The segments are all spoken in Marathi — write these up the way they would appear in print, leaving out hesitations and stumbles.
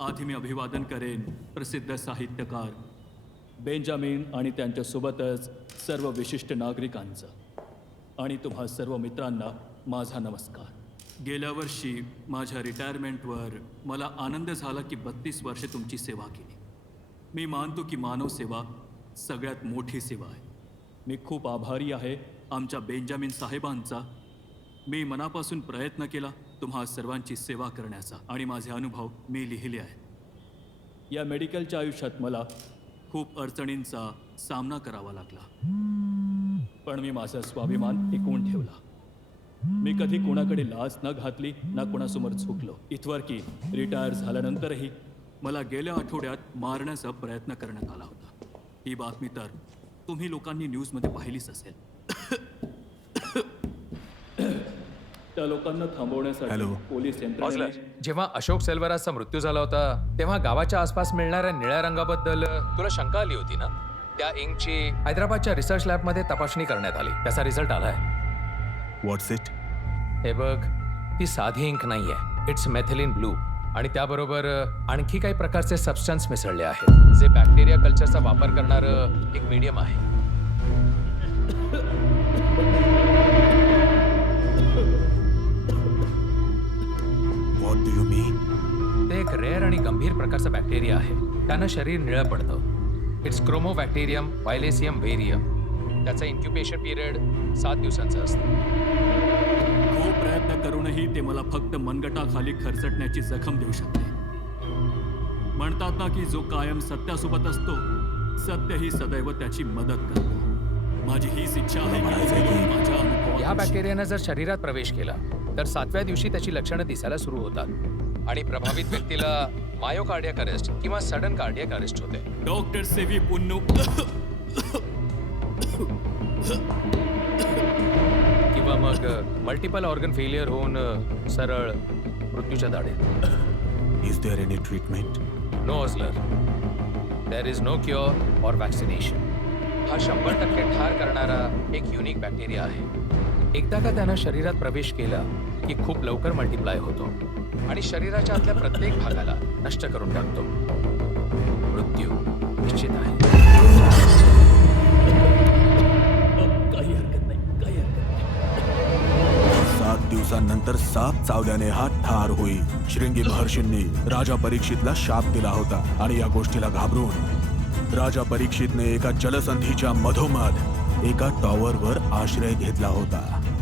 आधी मी अभिवादन करेन प्रसिद्ध साहित्यकार बेंजामिन आणि त्यांच्यासोबतच सर्व विशिष्ट नागरिकांचं आणि तुम्हा सर्व मित्रांना माझा नमस्कार. गेल्या वर्षी माझ्या रिटायरमेंटवर मला आनंद झाला की 32 वर्षे तुमची सेवा केली. मी मानतो की मानवसेवा सगळ्यात मोठी सेवा आहे. मी खूप आभारी आहे आमच्या बेंजामिन साहेबांचा. मी मनापासून प्रयत्न केला तुम्हा सर्वांची सेवा करण्याचा आणि माझे अनुभव मी लिहिले आहेत. या मेडिकलच्या आयुष्यात मला खूप अडचणींचा सामना करावा लागला, पण मी माझा स्वाभिमान टिकवून ठेवला. मी कधी कोणाकडे लाज न घातली ना कोणासमोर झुकलो. इथवर की रिटायर झाल्यानंतरही मला गेल्या आठवड्यात मारण्याचा प्रयत्न करण्यात आला होता. ही बातमी तर तुम्ही लोकांनी न्यूजमध्ये पाहिलीच असेल. त्या लोकांना थांबवण्यासाठी पोलीस यंत्रणेने जेव्हा अशोक सेल्वराजचा मृत्यू झाला होता तेव्हा गावाच्या आसपास मिळणाऱ्या निळ्या रंगाबद्दल तुला शंका आली होती ना? त्या इंकची हैदराबादच्या रिसर्च लॅबमध्ये तपासणी करण्यात आली. त्याचा रिझल्ट आलाय. व्हॉट्स इट? हे बघ, ती साधी इंक नाहीये. इट्स मेथिलीन ब्लू आणि त्याबरोबर आणखी काही प्रकारचे सबस्टन्स मिसळले आहेत जे बॅक्टेरिया कल्चरचा वापर करणारं एक मीडियम आहे. व्हॉट डू यू मीन? ते एक रेअर आणि गंभीर प्रकारचा बॅक्टेरिया आहे. त्यानं शरीर निळं पडतं. इट्स क्रोमोबॅक्टेरियम वायलेसियम व्हेरियम. त्याचा इन्क्युबेशन पिरियड 7 दिवसांचा असतो. खूप प्रयत्न करूनही ते मला फक्त मनगटाखाली खरचटण्याची जखम देऊ शकते. म्हणतात ना की जो कायम सत्यासोबत असतो सत्य ही सदैव त्याची मदत करतो. माझी हीच इच्छा आहे की माझ्या अनुभवात या बॅक्टेरियानं जर शरीरात प्रवेश केला तर 7व्या दिवशी त्याची लक्षणं दिसायला सुरू होतात आणि प्रभावित व्यक्तीला मायोकार्डियक अरेस्ट किंवा सडन कार्डियक अरेस्ट होते. डॉक्टर सेवी पुन्नू किंवा मग मल्टिपल ऑर्गन फेलियर होऊन सरळ मृत्यूच्या दाढेत. Is there any treatment? No ऑझलर, there is no cure or vaccination. हा 100% ठार करणारा एक युनिक बॅक्टेरिया आहे. एकदा का त्यानं शरीरात प्रवेश केला की खूप लवकर मल्टिप्लाय होतो आणि शरीराच्या आतल्या प्रत्येक भागाला नष्ट करून टाकतो. मृत्यू निश्चित आहे. काही हरकत नाही, काही हरकत नाही. 7 दिवसांनंतर साप चावल्याने हा ठार होईल. श्रृंगी महर्षींनी राजा परीक्षितला शाप दिला होता आणि या गोष्टीला घाबरून राजा परीक्षितने एका जलसंधीच्या मधोमध एका टॉवरवर आश्रय घेतला होता.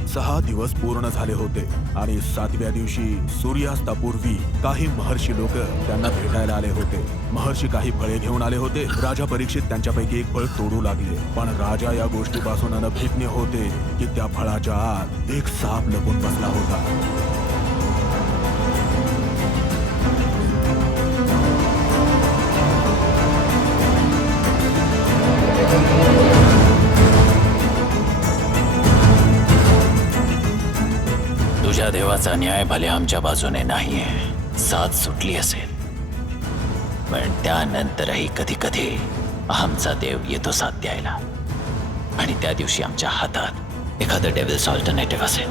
6 दिवस पूर्ण झाले होते आणि 7व्या दिवशी सूर्यास्तापूर्वी काही महर्षी लोक त्यांना भेटायला आले होते. महर्षी काही फळे घेऊन आले होते. राजा परीक्षित त्यांच्यापैकी एक फळ तोडू लागले, पण राजा या गोष्टीपासून अनभिज्ञ होते की त्या फळाच्या आत एक साप लपून बसला होता. तुझ्या देवाचा न्याय भले आमच्या बाजूने नाहीये. साथ सुटली असेल, पण त्यानंतरही कधी कधी आमचा देव येतो साथ द्यायला आणि त्या दिवशी आमच्या हातात एखादं डेव्हिल्स ऑल्टरनेटिव्ह असेल.